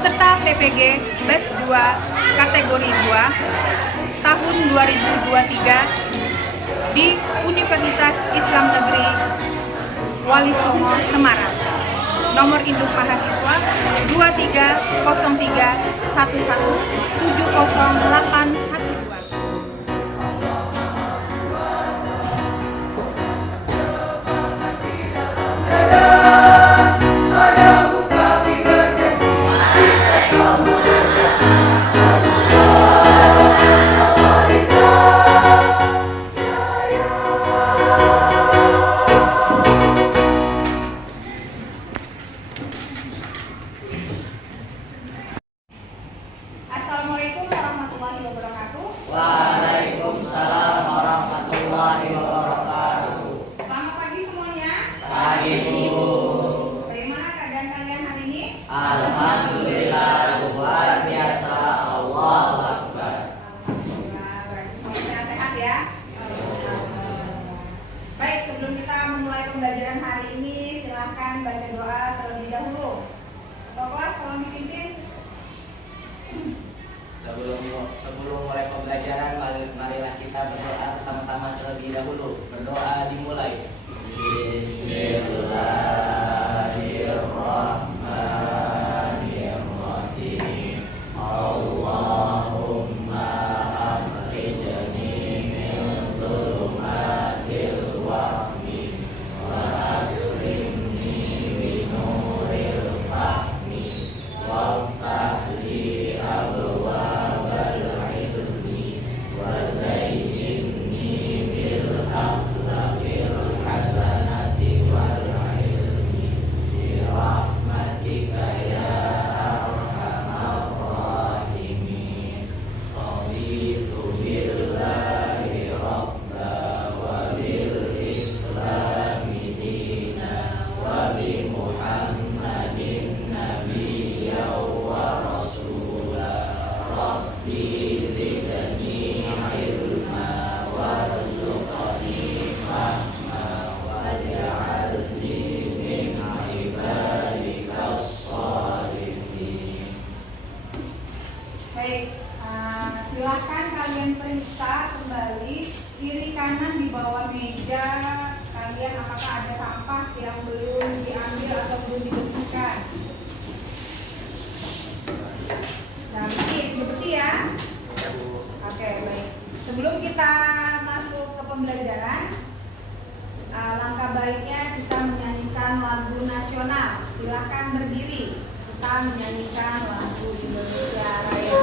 peserta PPG BES 2 kategori 2 tahun 2023 di Universitas Islam Negeri Wali Songo, Semarang. Nomor induk mahasiswa 230311700812. Assalamualaikum warahmatullahi wabarakatuh. Waalaikumsalam warahmatullahi wabarakatuh. Selamat pagi semuanya. Pagi Bu. Bagaimana keadaan kalian hari ini? Alhamdulillah luar biasa. Allahu Akbar. Alhamdulillah, berarti semuanya sehat ya. Baik, sebelum kita memulai pembelajaran hari ini, silahkan baca doa terlebih dahulu. Kelas tolong dipimpin. Sebelum mulai pembelajaran, marilah kita berdoa bersama-sama terlebih dahulu. Berdoa dimulai. Bismillahirrahmanirrahim. Allahumma akhrijni min dhulumatil wahmi wa akrimni bi nuril fahmi waftah li abwabal ilmi wa zayyinni bil akhlaqil hasanati wal ilmi bi rahmatika ya arhamar rahimin. Raditu billahi rabba wa bil islami dina wa bi muhammadin nabiyya wa rasula. Rabbi zidni ilma warzuqni fahma waj'alni min ibadikas shalihin. Baik, silahkan kalian periksa kembali kiri kanan di bawah meja kalian, apakah ada sampah yang belum diambil atau belum dibersihkan. Nah, ini bersih ya. Oke, baik. Sebelum kita masuk ke pembelajaran, langkah baiknya kita menyanyikan lagu nasional. Silahkan berdiri. Kita menyanyikan lagu Indonesia Raya.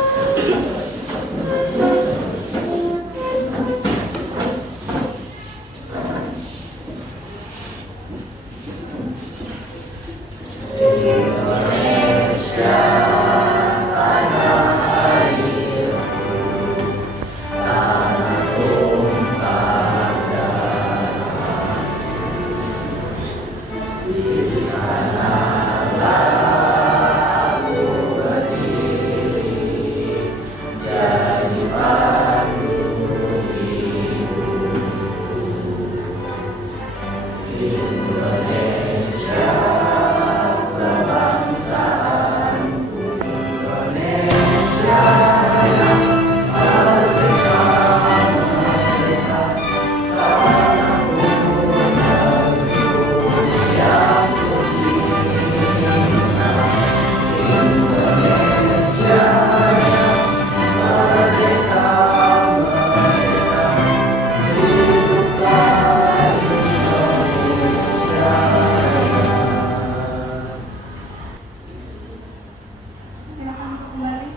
Silakan kembali.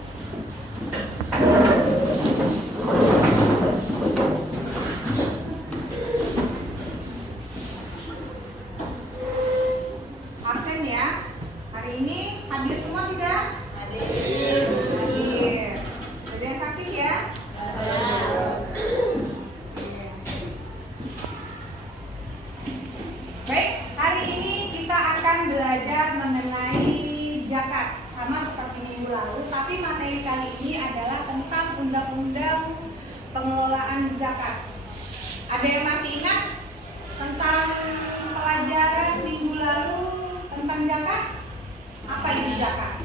Absen ya. Hari ini hadir semua tidak? Hadir. Ada yang sakit ya? Baik, hari ini kita akan belajar mengenai zakat, sama seperti minggu lalu, tapi materi kali ini adalah tentang undang-undang pengelolaan zakat. Ada yang masih ingat tentang pelajaran minggu lalu tentang zakat? Apa itu zakat?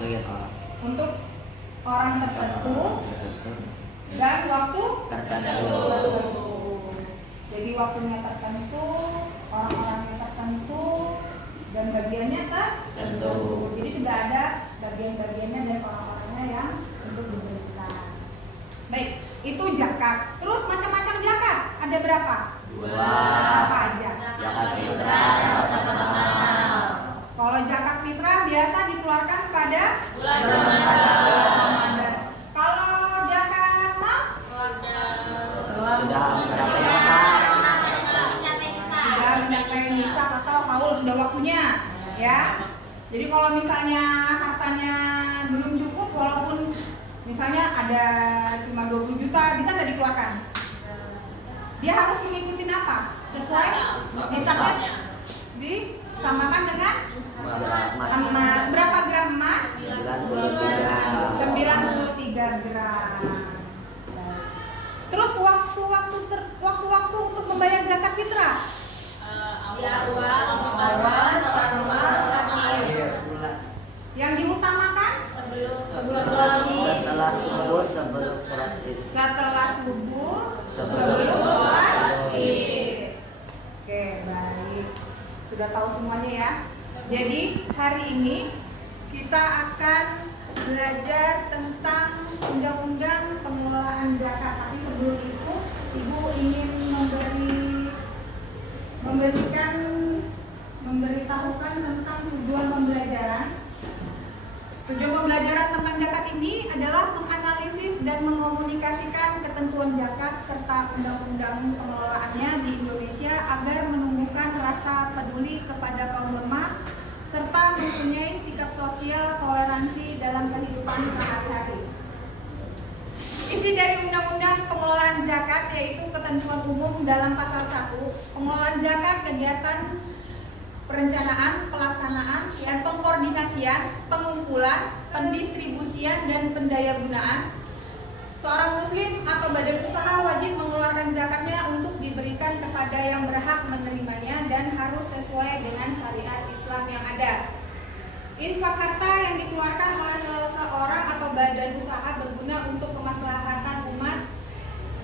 sebagian orang untuk orang tertentu tertentu dan waktu tertentu. Jadi waktunya tertentu, orang-orangnya tertentu, dan bagiannya tertentu. Jadi sudah ada bagian-bagiannya dan orang-orangnya yang untuk diberikan. Baik, itu zakat. Terus macam-macam zakat ada berapa? 2. Apa aja? Zakat fitrah, zakat mal. Kalau zakat fitrah biasa dikeluarkan pada Bulan Ramadan. Kalau zakat mal Sudah mencapai nisab. sudah mencapai nisab atau haul, sudah waktunya, ya. Jadi kalau misalnya hartanya belum cukup, walaupun misalnya ada cuma 20 juta, bisa nggak dikeluarkan? Dia harus mengikuti apa? Sesuai nisabnya. Disamakan dengan emas. Berapa gram emas? 93 gram. Terus waktu-waktu untuk membayar zakat fitrah. Yang diutamakan Setelah subuh sebelum sholat id. setelah subuh Sebelum sholat id. Oke, baik. Sudah tahu semuanya ya. Jadi hari ini kita akan belajar tentang undang-undang pengelolaan zakat. Tapi sebelum itu, Ibu ingin memberitahukan tentang tujuan pembelajaran. Tujuan pembelajaran tentang zakat ini adalah menganalisis dan mengomunikasikan ketentuan zakat serta undang-undang pengelolaannya di Indonesia agar menumbuhkan rasa peduli kepada kaum lemah serta mempunyai sikap sosial toleransi dalam kehidupan sehari-hari. Isi dari Undang-Undang Pengelolaan Zakat yaitu ketentuan umum dalam pasal 1, pengelolaan zakat kegiatan perencanaan, pelaksanaan, dan pengkoordinasian, pengumpulan, pendistribusian, dan pendayagunaan. Seorang muslim atau badan usaha wajib mengeluarkan zakatnya untuk diberikan kepada yang berhak menerimanya dan harus sesuai dengan syariat Islam yang ada. Infak harta yang dikeluarkan oleh seseorang atau badan usaha berguna untuk kemaslahatan umat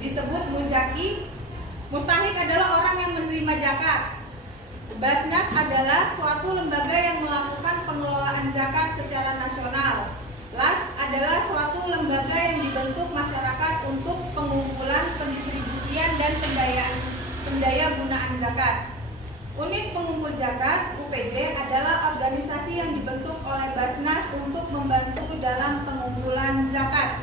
disebut muzaki. Mustahik adalah orang yang menerima zakat. Basnas adalah suatu lembaga yang melakukan pengelolaan zakat secara nasional. LAS adalah suatu lembaga yang dibentuk masyarakat untuk pengumpulan, pendistribusian, dan pendaya gunaan zakat. Unit pengumpul zakat (UPZ) adalah organisasi yang dibentuk oleh Basnas untuk membantu dalam pengumpulan zakat.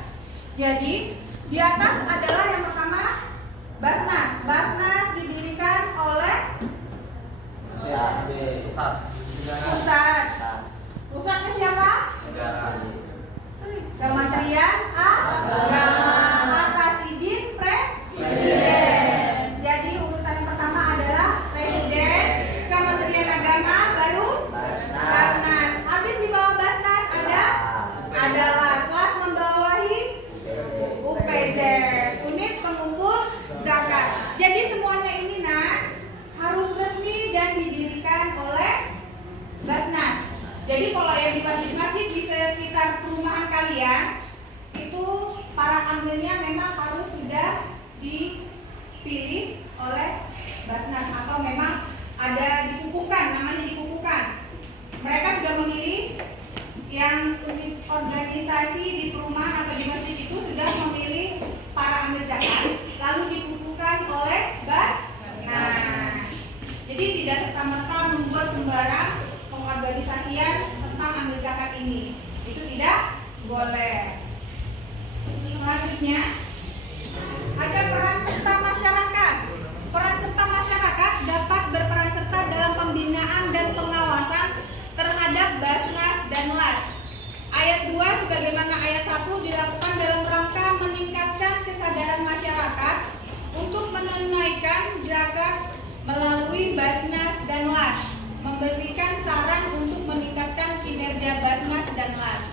Jadi, di atas adalah yang pertama Basnas. Basnas didirikan oleh pusat. Pusatnya siapa? Kementerian Agama atas izin Presiden. Jadi urutan yang pertama adalah Presiden, Kementerian Agama, baru Basnas. Habis di bawah Basnas adalah LAS membawahi UPZ, unit pengumpul zakat. Jadi semuanya ini harus resmi dan didirikan oleh Basnas. Jadi kalau yang di masjid-masjid di sekitar perumahan kalian itu para amilnya memang harus sudah dipilih oleh Basnas atau memang ada dikukuhkan, namanya dikukuhkan. Mereka sudah memilih yang organisasi di perumahan atau di masjid itu sudah memilih para amil zakat lalu dikukuhkan oleh Basnas. Jadi tidak serta-merta membuat sembarang pengorganisasian tentang amil zakat ini. Itu tidak boleh. Selanjutnya ada peran serta masyarakat. Peran serta masyarakat dapat berperan serta dalam pembinaan dan pengawasan terhadap Basnas dan LAS. Ayat 2 sebagaimana ayat 1 dilakukan dalam rangka meningkatkan kesadaran masyarakat untuk menunaikan zakat melalui Basnas dan LAS, memberikan saran untuk meningkatkan kinerja Basnas dan LAS.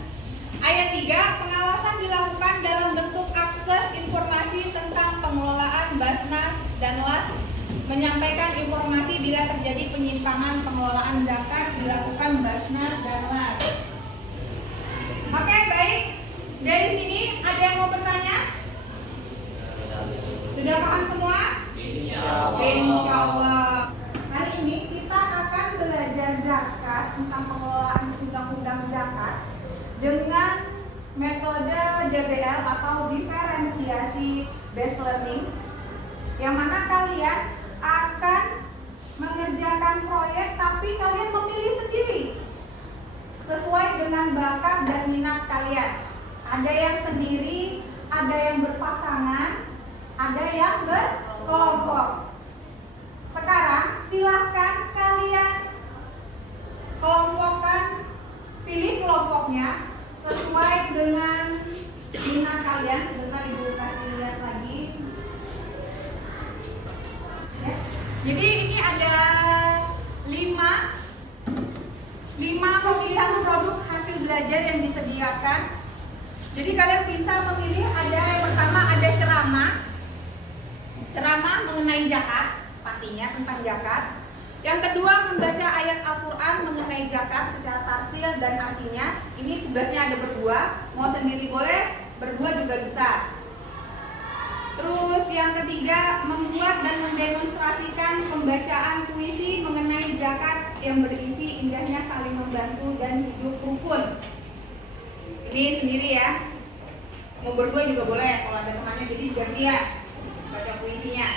Ayat 3, pengawasan dilakukan dalam bentuk akses informasi tentang pengelolaan Basnas dan LAS, menyampaikan informasi bila terjadi penyimpangan pengelolaan zakat dilakukan Basnas dan LAS. Oke, baik. Dari sini ada yang mau bertanya? Sudah paham semua? Insya Allah. Hari ini kita akan belajar zakat, tentang pengelolaan undang-undang zakat dengan metode DBL atau diferensiasi based learning, yang mana kalian akan mengerjakan proyek tapi kalian memilih sendiri sesuai dengan bakat dan minat kalian. Ada yang sendiri, ada yang berpasangan, ada yang berkelompok. Sekarang silahkan kalian kelompokkan, pilih kelompoknya sesuai dengan minat kalian. Sebentar Ibu kasih lihat lagi ya. Jadi ini ada 5 pemilihan produk hasil belajar yang disediakan. Jadi kalian bisa memilih, ada yang pertama ada ceramah mengenai zakat, pastinya tentang zakat. Yang kedua membaca ayat Al-Quran mengenai zakat secara tartil dan artinya. Ini tugasnya ada berdua, mau sendiri boleh, berdua juga bisa. Terus yang ketiga membuat dan mendemonstrasikan pembacaan puisi mengenai zakat yang berisi indahnya saling membantu dan hidup rukun. Ini sendiri ya, mau berdua juga boleh kalau ada temannya, jadi gantian baca puisinya.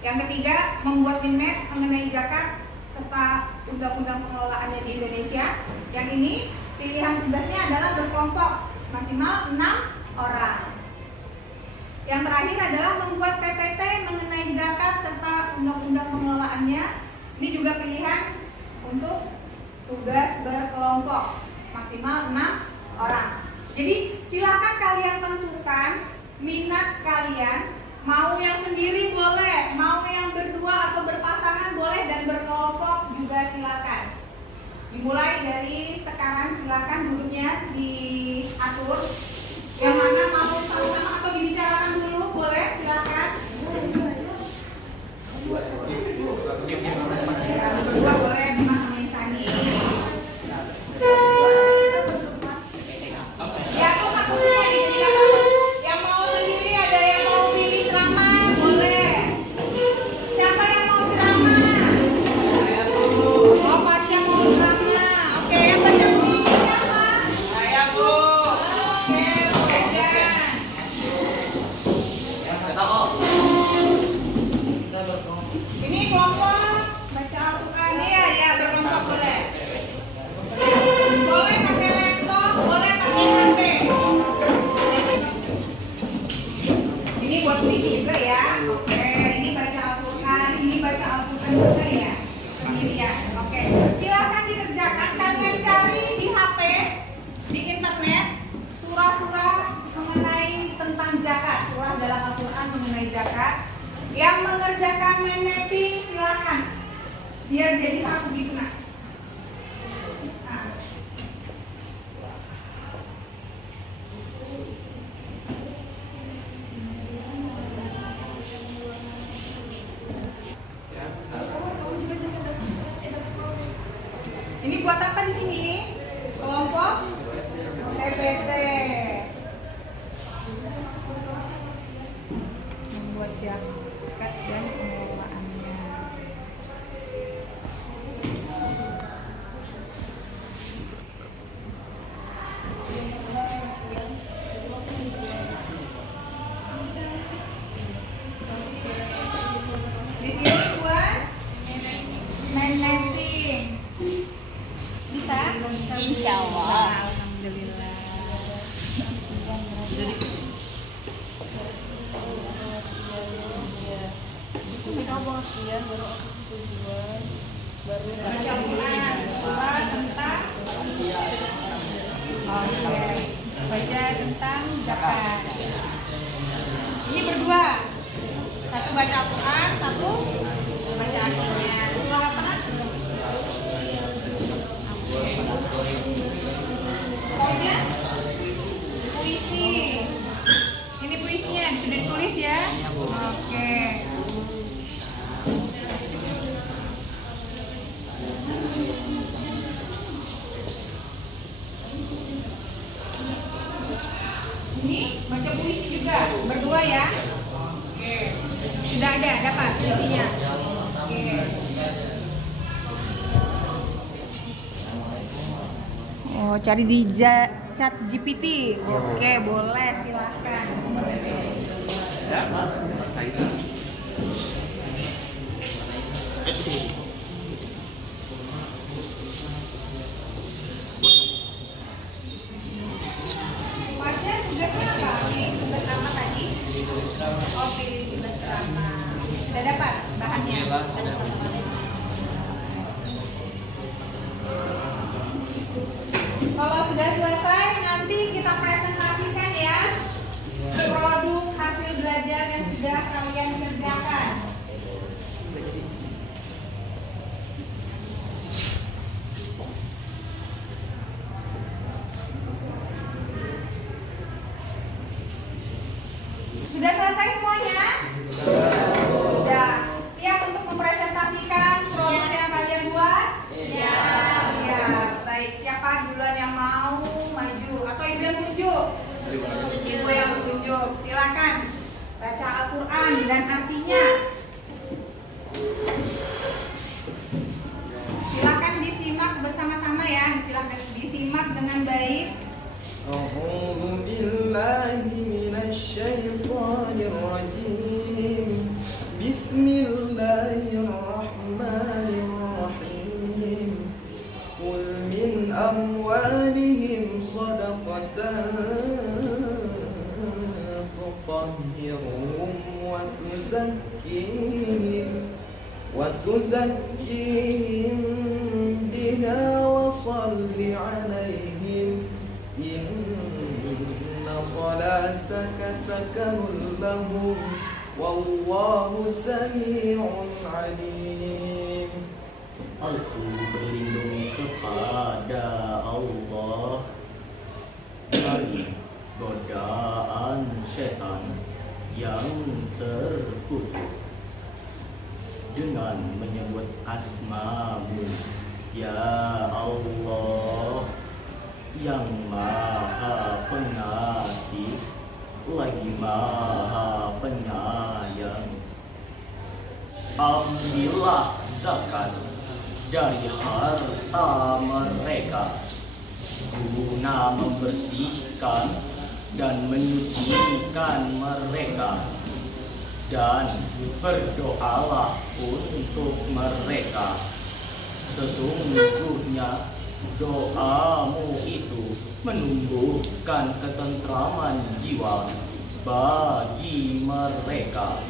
Yang ketiga membuat mind map mengenai zakat serta undang-undang pengelolaannya di Indonesia. Yang ini pilihan tugasnya adalah berkelompok maksimal 6 orang. Yang terakhir adalah membuat PPT mengenai zakat serta undang-undang pengelolaannya. Ini juga pilihan untuk tugas berkelompok maksimal 6 orang. Jadi silakan kalian tentukan minat kalian, mau yang sendiri boleh, mau yang berdua atau berpasangan boleh, dan berkelompok juga silakan. Dimulai dari sekarang, silakan duduknya diatur. Yang mana mau sama-sama atau dibicarakan dulu boleh, silakan. Berdua boleh, Mas Tani. Ya, tuh satunya dibicarakan. Yang mau sendiri, ada yang mau pilih ceramah boleh. Siapa yang mau ceramah? Oh, Pak yang mau ceramah. Oke, yang baca puisi siapa? Saya, Bu. Oke, Bu Ejan. Ini kelompok baca Al-Quran ya, berkelompok boleh. Boleh pakai laptop, boleh pakai HP. Ini buat puisi juga ya. Oke, ini baca Al-Quran, ini baca Al-Quran juga ya. Sendirian. Oke, silakan dikerjakan. Kalian cari di HP, di internet, surah-surah mengenai tentang zakat, surah dalam Al-Quran mengenai zakat. Yang mengerjakan mind mapping silakan, biar jadi satu gitu nah. Ini buat apa di sini? Kelompok PPT. Membuat zakat dan pengelolaannya. Di sini buat mind mapping. Bisa? Insya Allah. Alhamdulillah. Baca Quran, surah tentang baca tentang zakat. Ini berdua, satu baca Quran, satu baca Al-Quran. Surah apa nak? Pokoknya puisi. Ini puisinya sudah ditulis ya. Oke. baca puisi juga berdua ya. Oke. Sudah ada dapat puisinya. Oke. Oh, cari di chat GPT. Oke, boleh, silahkan. Masnya tugasnya apa? Tugas apa tadi? Oh, pilih tugas apa? Sudah dapat bahannya? Kalau sudah selesai, nanti kita presentasikan ya produk hasil belajar yang sudah kalian kerjakan. Sudah selesai semuanya? Sudah. Siap untuk mempresentasikan produk yang kalian buat? Siap. Siap. Baik, siapa duluan yang mau maju? Atau ibu yang tunjuk? Ibu yang tunjuk. Silakan baca Al-Quran dan artinya. Silakan disimak bersama-sama ya. Silakan disimak dengan baik. أعوذ بالله من الشيطان الرجيم بسم الله الرحمن الرحيم قل من أموالهم صدقة تطهرهم وتزكيهم بها وصل عليهم إن صلاتك سكن لهم والله سميع عليم. Aku berlindung kepada Allah dari godaan setan yang terkutuk dengan menyebut asma-Mu, ya Allah, yang Maha Pengasih lagi Maha Penyayang. Ambillah zakat dari harta mereka guna membersihkan dan menyucikan mereka, dan berdoalah untuk mereka. Sesungguhnya doamu itu menumbuhkan ketentraman jiwa bagi mereka.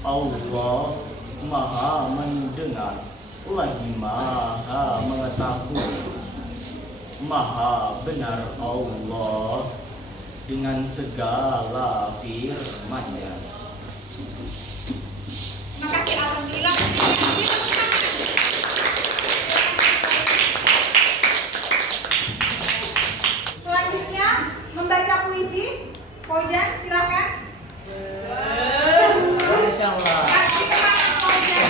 Allah Maha mendengar lagi Maha mengetahui. Maha benar Allah dengan segala firman-Nya. Terima kasih, alhamdulillah. Selanjutnya membaca puisi. Pojan, silakan. Insyaallah. Kasih semangat Pojan.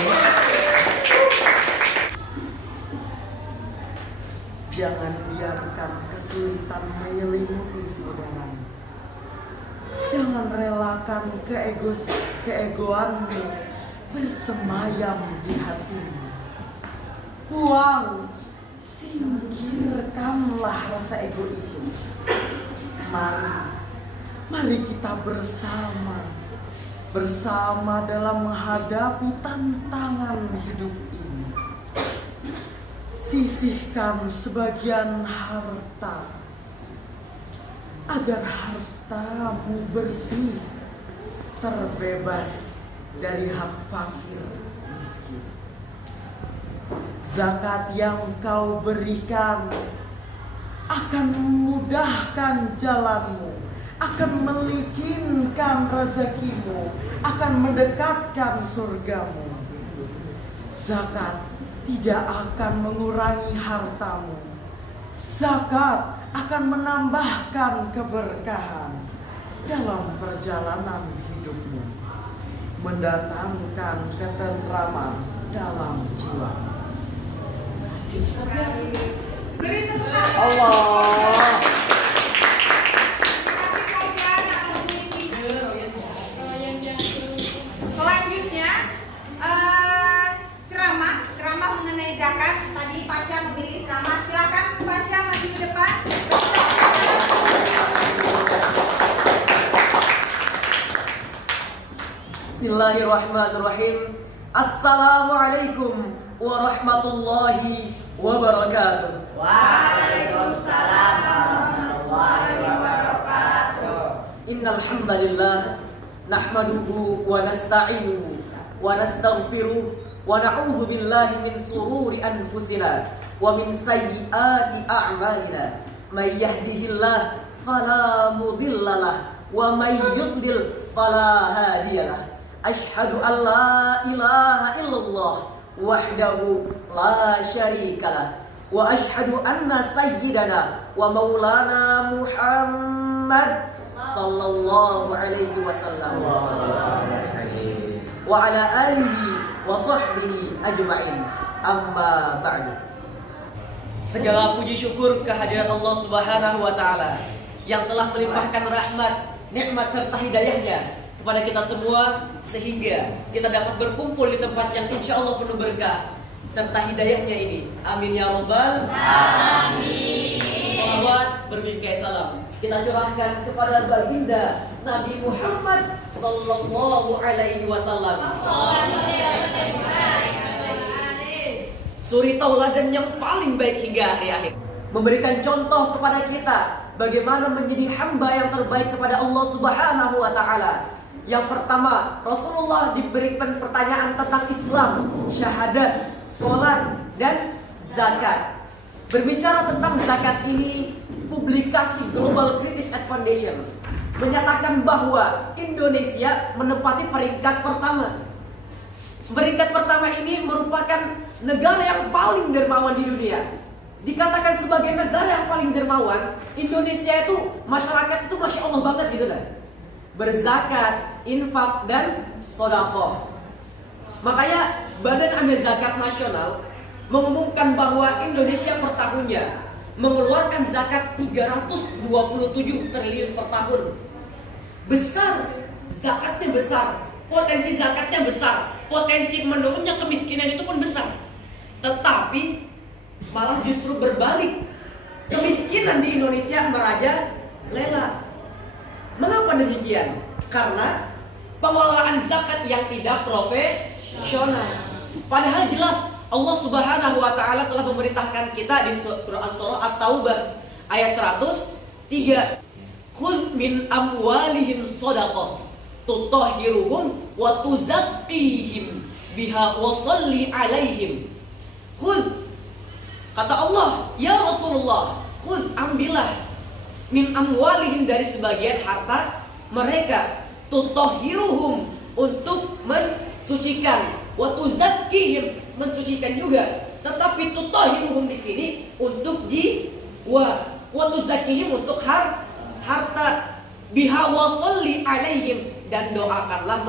Jangan biarkan kesulitan menyelimuti saudaramu. Jangan relakan keegoanmu bersemayam di hatimu. Buang, singkirkanlah rasa ego itu. Mari kita bersama dalam menghadapi tantangan hidup ini. Sisihkan sebagian harta agar hartamu bersih, terbebas dari hak fakir miskin. Zakat yang kau berikan akan memudahkan jalanmu, akan melicinkan rezekimu, akan mendekatkan surgamu. Zakat tidak akan mengurangi hartamu. Zakat akan menambahkan keberkahan dalam perjalanan hidupmu, mendatangkan ketentraman dalam jiwa. Beri tepuk tangan. Allah. Terima kasih Pojan atas zakat. Tadi Pasha memilih ceramah. Silakan Pasha maju ke depan. Bismillahirrahmanirrahim. Assalamualaikum warahmatullahi wabarakatuh. Waalaikumsalam warahmatullahi wabarakatuh. Innal hamdalillah nahmaduhu wa nasta'inuhu wa nastaghfiruh wa na'udzu billahi min sururi anfusina wa min sayyiati a'malina. May yahdihillahu fala mudhillalah wa may yudlil fala hadiyalah. Asyhadu an la ilaha illallah wahdahu la syarikalah wa asyhadu anna sayyidana wa maulana Muhammad sallallahu alaihi wasallam wa ala alihi wa sahbihi ajma'in. Amma ba'du. Segala puji syukur kehadirat Allah Subhanahu wa taala yang telah melimpahkan rahmat, nikmat serta hidayahnya kepada kita semua sehingga kita dapat berkumpul di tempat yang insya Allah penuh berkah serta hidayahnya ini. Amin ya rabbal alamin. Salawat berbingkai salam kita curahkan kepada baginda Nabi Muhammad sallallahu alaihi wasallam, suri tauladan yang paling baik hingga hari akhir, memberikan contoh kepada kita bagaimana menjadi hamba yang terbaik kepada Allah Subhanahu wa taala. Yang pertama, Rasulullah diberikan pertanyaan tentang Islam, syahadat, sholat, dan zakat. Berbicara tentang zakat ini, publikasi Global Crisis and Foundation menyatakan bahwa Indonesia menempati peringkat pertama. Peringkat pertama ini merupakan negara yang paling dermawan di dunia. Dikatakan sebagai negara yang paling dermawan, Indonesia itu, masyarakat itu Masya Allah banget gitu lah. Berzakat, infak, dan sodaqoh. Makanya Badan Amil Zakat Nasional mengumumkan bahwa Indonesia per tahunnya mengeluarkan zakat 327 triliun per tahun. Besar, zakatnya besar, potensi zakatnya besar, potensi menurunnya kemiskinan itu pun besar. Tetapi malah justru berbalik, kemiskinan di Indonesia merajalela. Mengapa demikian? Karena pengelolaan zakat yang tidak profesional. Padahal jelas Allah Subhanahu wa taala telah memerintahkan kita di Quran surah At-Taubah ayat 103. Khudz min amwalihim shadaqah tutahhiruhum wa tuzakkihim biha wa shalli alaihim. Khudz, kata Allah, ya Rasulullah, khudz, ambillah, min amwalihim, dari sebagian harta mereka, tutahhiruhum, untuk mensucikan, wa tuzakkihim, mensucikan juga. Tetapi tutahhiruhum di sini untuk jiwa, wa tuzakkihim untuk harta, biha wa shalli alaihim, dan doakanlah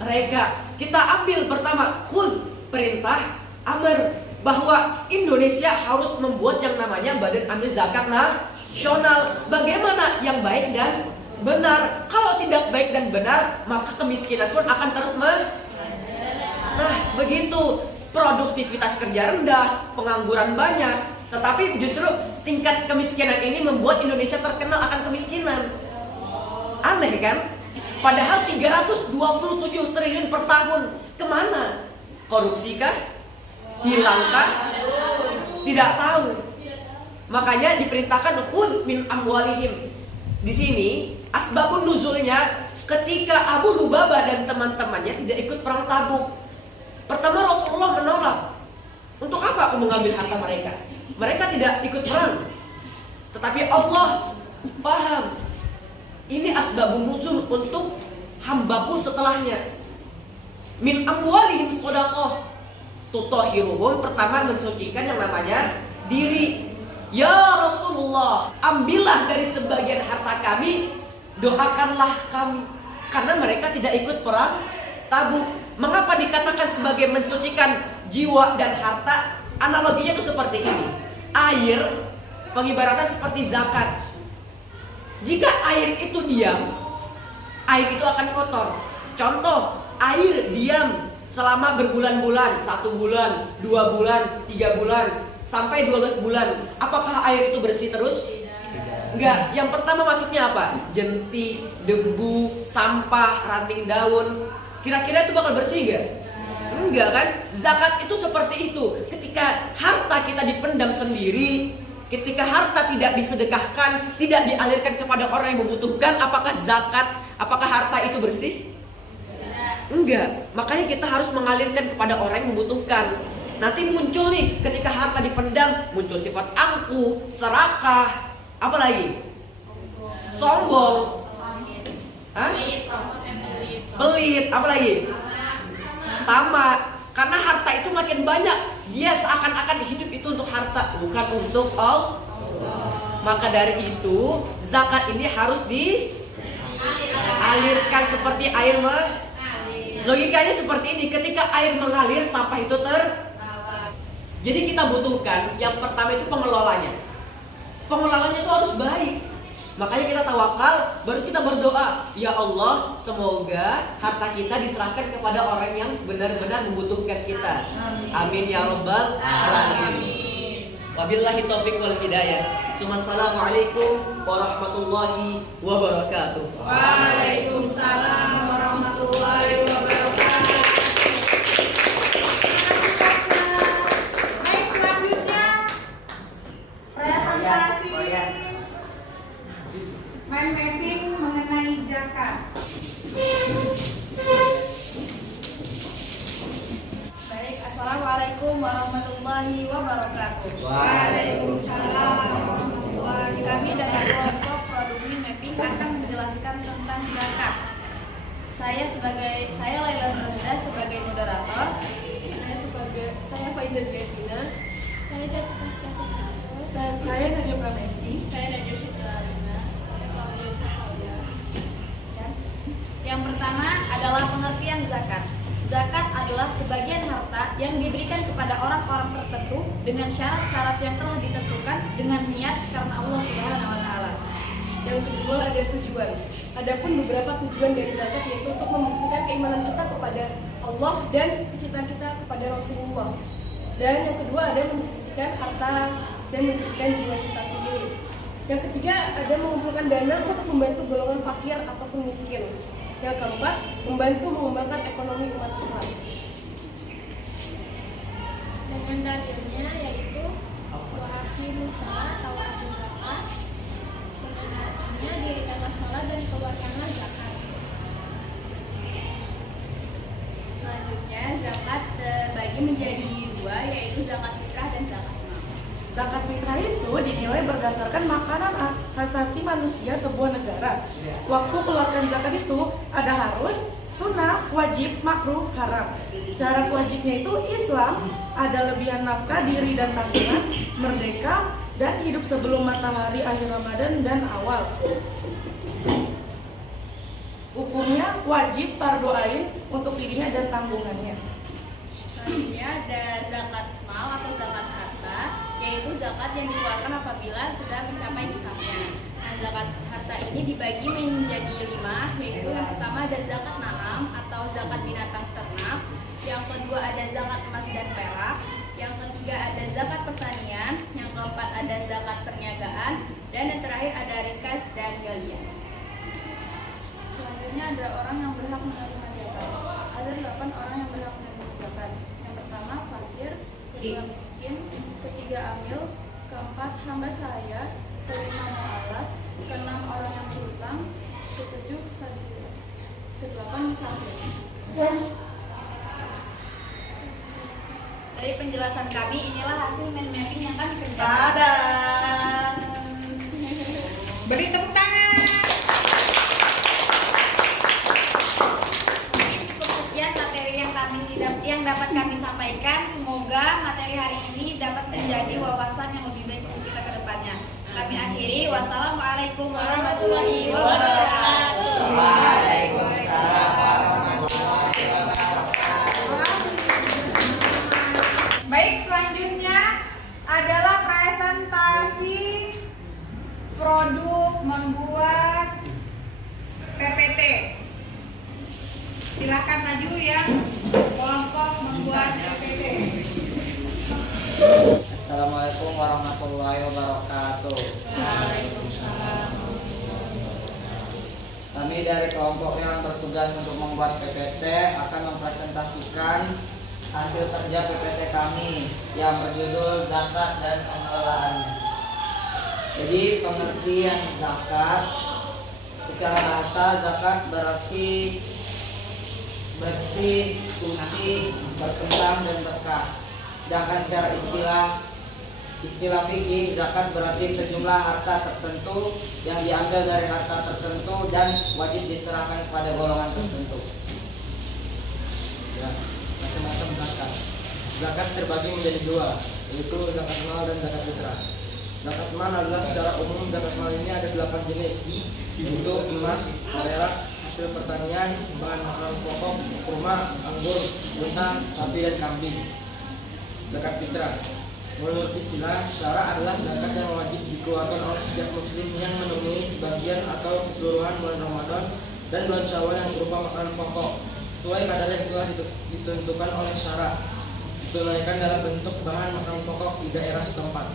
mereka. Kita ambil pertama khudz, perintah, amr, bahwa Indonesia harus membuat yang namanya Badan Amil Zakat Nasional. Bagaimana yang baik dan benar. Kalau tidak baik dan benar, maka kemiskinan pun akan terus Nah, begitu. Produktivitas kerja rendah, pengangguran banyak, tetapi justru tingkat kemiskinan ini membuat Indonesia terkenal akan kemiskinan. Aneh kan? Padahal 327 triliun per tahun kemana? Korupsi kah? Hilangkah? Tidak tahu. Makanya diperintahkan khudz min amwalihim. Di sini asbabun nuzulnya ketika Abu Lubabah dan teman-temannya tidak ikut perang Tabuk. Pertama Rasulullah menolak. Untuk apa aku mengambil harta mereka? Mereka tidak ikut perang. Tetapi Allah paham. Ini asbabun nuzul untuk hambaku setelahnya. Min amwalihim shadaqah tutahhiruhum, pertama mensucikan yang namanya diri. Ya Rasulullah, ambillah dari sebagian harta kami, doakanlah kami. Karena mereka tidak ikut perang Tabuk. Mengapa dikatakan sebagai mensucikan jiwa dan harta? Analoginya itu seperti ini. Air, pengibaratan seperti zakat. Jika air itu diam, air itu akan kotor. Contoh, air diam selama berbulan-bulan, 1 bulan, 2 bulan, 3 bulan, sampai 12 bulan, apakah air itu bersih terus? Enggak. Yang pertama masuknya apa? Jentik, debu, sampah, ranting daun. Kira-kira itu bakal bersih enggak? Enggak kan? Zakat itu seperti itu. Ketika harta kita dipendam sendiri, ketika harta tidak disedekahkan, tidak dialirkan kepada orang yang membutuhkan, apakah harta itu bersih? Enggak. Makanya kita harus mengalirkan kepada orang yang membutuhkan. Nanti muncul nih, ketika harta dipendam, muncul sifat angkuh, serakah, apa lagi? Sombong. Hah? Pelit, apa lagi? Tamak. Karena harta itu makin banyak, dia seakan-akan hidup itu untuk harta, bukan untuk Allah. Maka dari itu, zakat ini harus dialirkan seperti air mengalir. Logikanya seperti ini, ketika air mengalir, sampah itu jadi kita butuhkan yang pertama itu pengelolanya. Pengelolanya itu harus baik. Makanya kita tawakal, baru kita berdoa, ya Allah, semoga harta kita diserahkan kepada orang yang benar-benar membutuhkan kita. Amin ya rabbal alamin. Wabillahi taufiq wal hidayah. Assalamualaikum warahmatullahi wabarakatuh. Waalaikumsalam warahmatullahi wabarakatuh. Baik, selanjutnya presentasi mind mapping mengenai zakat. Baik, assalamualaikum warahmatullahi wabarakatuh. Waalaikumsalam warahmatullahi wabarakatuh. Kami dari kelompok Produk Mapping akan menjelaskan tentang zakat. Saya Laila Razda sebagai moderator. Saya Faizal Gavina. Saya Jatuh Syafia. Saya Nadia Pramesti. Saya Nadia Syafia. Saya Claudia Syafia. Yang pertama adalah pengertian zakat. Zakat adalah sebagian harta yang diberikan kepada orang-orang tertentu dengan syarat-syarat yang telah ditentukan dengan niat karena Allah Subhanahu wa taala. Yang kedua ada tujuan. Adapun beberapa tujuan dari zakat yaitu untuk membuktikan keimanan kita kepada Allah dan kecintaan kita kepada Rasulullah. Dan yang kedua ada mensucikan harta dan mensucikan jiwa kita sendiri. Yang ketiga ada mengumpulkan dana untuk membantu golongan fakir ataupun miskin. Yang keempat, membantu mengembangkan ekonomi umat Islam. Dengan dalilnya yaitu wa aqimus shalah atau atuz zakat. Dengan artinya dirikanlah salat dan keluarkanlah zakat. Selanjutnya zakat terbagi menjadi 2 yaitu zakat fitrah dan zakat mal. Zakat fitrah itu dinilai berdasarkan makanan asasi manusia sebuah negara. Waktu keluarkan zakat itu ada harus, sunnah, wajib, makruh, haram. Syarat wajibnya itu Islam, ada lebihan nafkah, diri dan tanggungan, merdeka, dan hidup sebelum matahari akhir Ramadan dan awal. Hukumnya wajib fardu ain untuk dirinya dan tanggungannya. Selanjutnya ada zakat mal atau zakat harta, yaitu zakat yang dikeluarkan apabila sudah mencapai nisabnya. Nah, zakat harta ini dibagi menjadi 5, yaitu yang pertama ada zakat na'am atau zakat binatang ternak, yang kedua ada zakat emas dan perak, yang ketiga ada zakat pertanian, yang keempat ada zakat perniagaan, dan yang terakhir ada rikas dan galian. Selanjutnya ada orang yang berhak menerima zakat. Ada 8 orang yang berhak menerima zakat. Yang pertama fakir, kedua miskin, ketiga amil, keempat hamba sahaya, kelima mu'alaf, keenam orang yang berhutang, ketujuh fisabilillah, kedelapan musafir. Dari penjelasan kami, inilah hasil mind mapping yang kami kerjakan. Beri tepuk tangan. Mungkin cukup sekian materi yang dapat kami sampaikan. Semoga materi hari ini dapat menjadi wawasan yang lebih baik untuk kita ke depannya. Kami akhiri. Wassalamualaikum warahmatullahi wabarakatuh. Waalaikumsalam warahmatullahi wabarakatuh. Baik, selanjutnya adalah presentasi produk membuat PPT. Silakan maju ya, kelompok Assalamualaikum warahmatullahi wabarakatuh. Kami dari kelompok yang bertugas untuk membuat PPT akan mempresentasikan hasil kerja PPT kami yang berjudul zakat dan pengelolaannya. Jadi pengertian zakat secara bahasa, zakat berarti bersih, suci, berkembang dan berkah. Sedangkan secara istilah fikih, zakat berarti sejumlah harta tertentu yang diambil dari harta tertentu dan wajib diserahkan kepada golongan tertentu. Ya, macam-macam zakat. Zakat terbagi menjadi dua, yaitu zakat mal dan zakat fitrah. Zakat mal adalah secara umum zakat mal ini ada 8 jenis, yaitu emas, perak, hasil pertanian, bahan makanan pokok, kurma, anggur, unta, sapi dan kambing. Zakat fitrah menurut istilah syara adalah zakat yang wajib dikeluarkan oleh setiap muslim yang memenuhi sebagian atau keseluruhan bulan Ramadan dan bulan Syawal yang berupa makanan pokok sesuai kadar yang telah ditentukan oleh syara, ditunaikan dalam bentuk bahan makanan pokok di daerah setempat.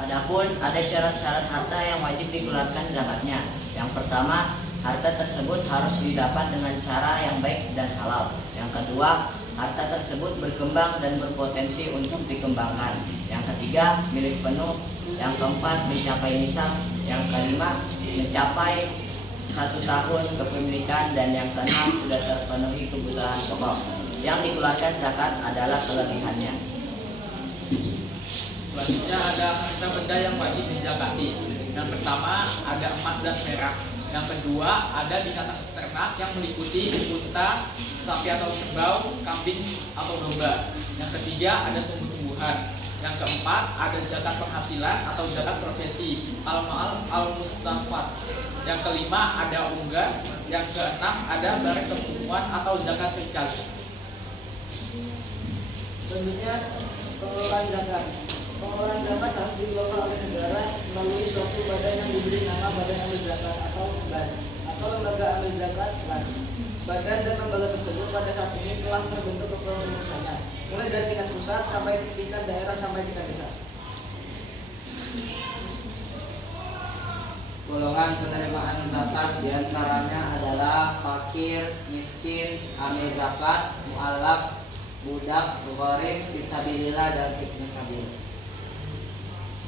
Adapun ada syarat-syarat harta yang wajib dikeluarkan zakatnya. Yang pertama, harta tersebut harus didapat dengan cara yang baik dan halal. Yang kedua, harta tersebut berkembang dan berpotensi untuk dikembangkan. Yang ketiga, milik penuh. Yang keempat, mencapai nisab. Yang kelima, mencapai 1 tahun kepemilikan. Dan yang keenam, sudah terpenuhi kebutuhan pokok. Yang dikeluarkan zakat adalah kelebihannya. Selanjutnya ada harta benda yang wajib dizakati. Yang pertama ada emas dan perak. Yang kedua ada binatang ternak yang meliputi unta, sapi atau kerbau, kambing atau domba. Yang ketiga ada tumbuh-tumbuhan. Yang keempat ada zakat penghasilan atau zakat profesi, al-ma'al al-mustafat. Yang kelima ada unggas. Yang keenam ada barang kebutuhan atau zakat rikaz. Selanjutnya pengelolaan zakat. Pengelolaan zakat harus dikelola oleh negara melalui suatu badan yang diberi nama Badan Amil Zakat atau BAZ atau Lembaga Amil Zakat BAZ. Badan dan lembaga tersebut pada saat ini telah terbentuk kepengurusannya, mulai dari tingkat pusat sampai tingkat daerah sampai tingkat desa. Golongan penerimaan zakat diantaranya adalah fakir, miskin, amil zakat, mu'alaf, budak, gharib, fisabilillah dan ibnu sabil.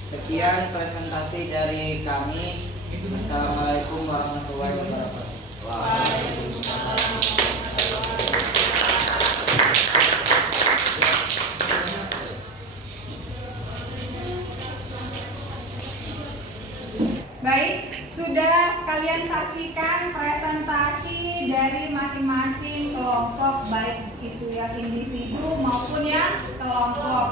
Sekian presentasi dari kami. Assalamualaikum warahmatullahi wabarakatuh. Baik, sudah kalian saksikan presentasi dari masing-masing kelompok, baik itu yang individu maupun yang kelompok,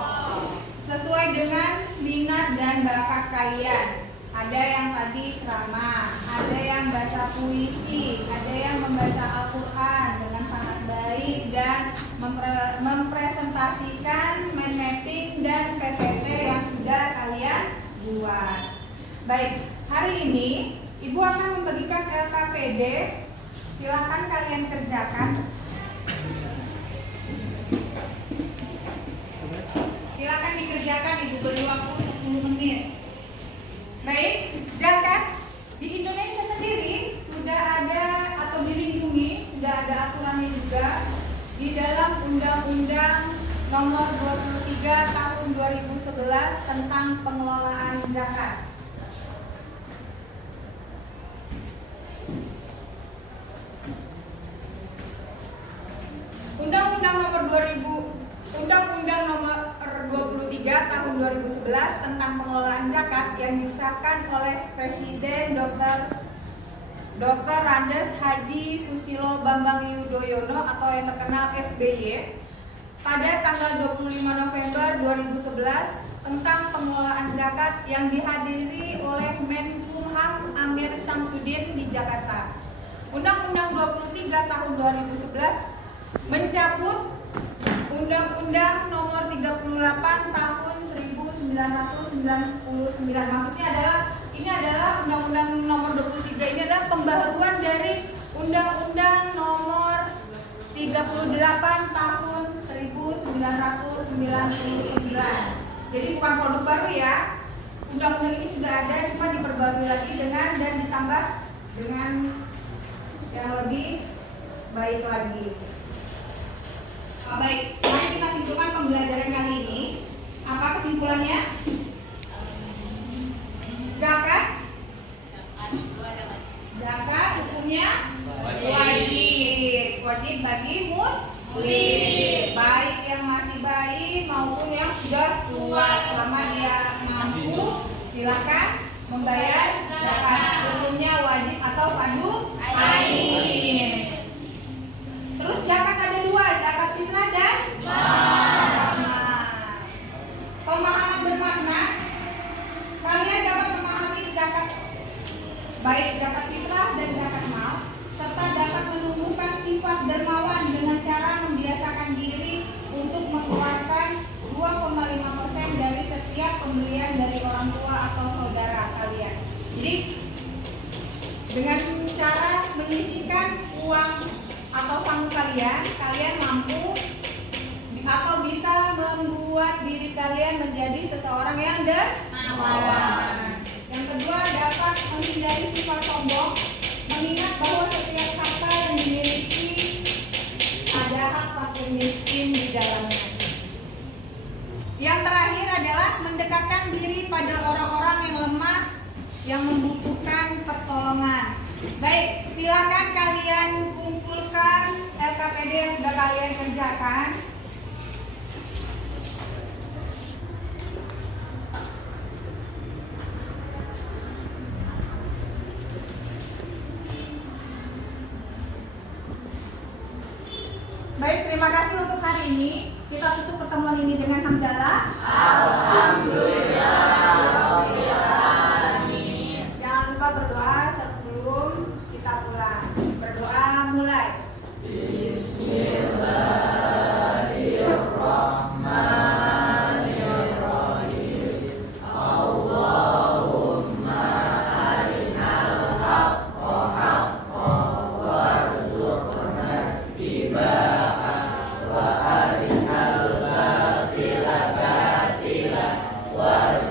sesuai dengan minat dan bakat kalian. Ada yang tadi ceramah, ada yang baca puisi, ada yang membaca Al-Quran dengan sangat baik dan mempresentasikan mind mapping dan PPT yang sudah kalian buat. Baik, hari ini Ibu akan membagikan LKPD. Silakan kalian kerjakan. Silakan dikerjakan, Ibu beri waktu 10 menit. Baik, zakat di Indonesia sendiri sudah ada atau dilindungi, sudah ada aturannya juga di dalam Undang-Undang Nomor 23 Tahun 2011 tentang pengelolaan zakat. Undang-Undang Nomor 23 Tahun 2011 tentang pengelolaan zakat yang disahkan oleh Presiden Dr. Andes Haji Susilo Bambang Yudhoyono atau yang terkenal SBY pada tanggal 25 November 2011 tentang pengelolaan zakat yang dihadiri oleh Menkumham Amir Syamsuddin di Jakarta. Undang-Undang 23 Tahun 2011 mencabut Undang-Undang Nomor 38 Tahun 1999. Maksudnya ini adalah Undang-Undang Nomor 23 ini adalah pembaharuan dari Undang-Undang Nomor 38 Tahun 1999. Jadi bukan produk baru ya. Undang-undang ini sudah ada, cuma diperbarui lagi dengan dan ditambah dengan yang lebih baik lagi. Baik, mari kita simpulkan pembelajaran kali ini. Apa kesimpulannya? Zakat hukumnya wajib bagi muslim, baik yang masih bayi maupun yang sudah tua. Selama dia mampu, silakan membayar zakat. Hukumnya wajib atau fardu ain. Terus zakat ada dua, zakat fitrah dan zakat mal. Pemahaman bermakna, kalian dapat memahami zakat, baik zakat fitrah dan zakat mal, serta dapat menumbuhkan sifat dermawan dengan cara membiasakan diri untuk mengeluarkan 2,5% dari setiap pembelian dari orang tua atau saudara kalian. Jadi dengan cara menyisihkan uang atau sanggup kalian mampu atau bisa membuat diri kalian menjadi seseorang yang dermawan. Yang kedua, dapat menghindari sifat sombong, mengingat bahwa setiap harta yang dimiliki ada hak fakir miskin di dalamnya. Yang terakhir adalah mendekatkan diri pada orang-orang yang lemah yang membutuhkan pertolongan. Baik, silakan kalian kumpulkan LKPD yang sudah kalian kerjakan. Baik, terima kasih untuk hari ini. Kita tutup pertemuan ini dengan hamdalah. Jangan lupa berdoa sebelum kita pulang. Berdoa mulai. Wa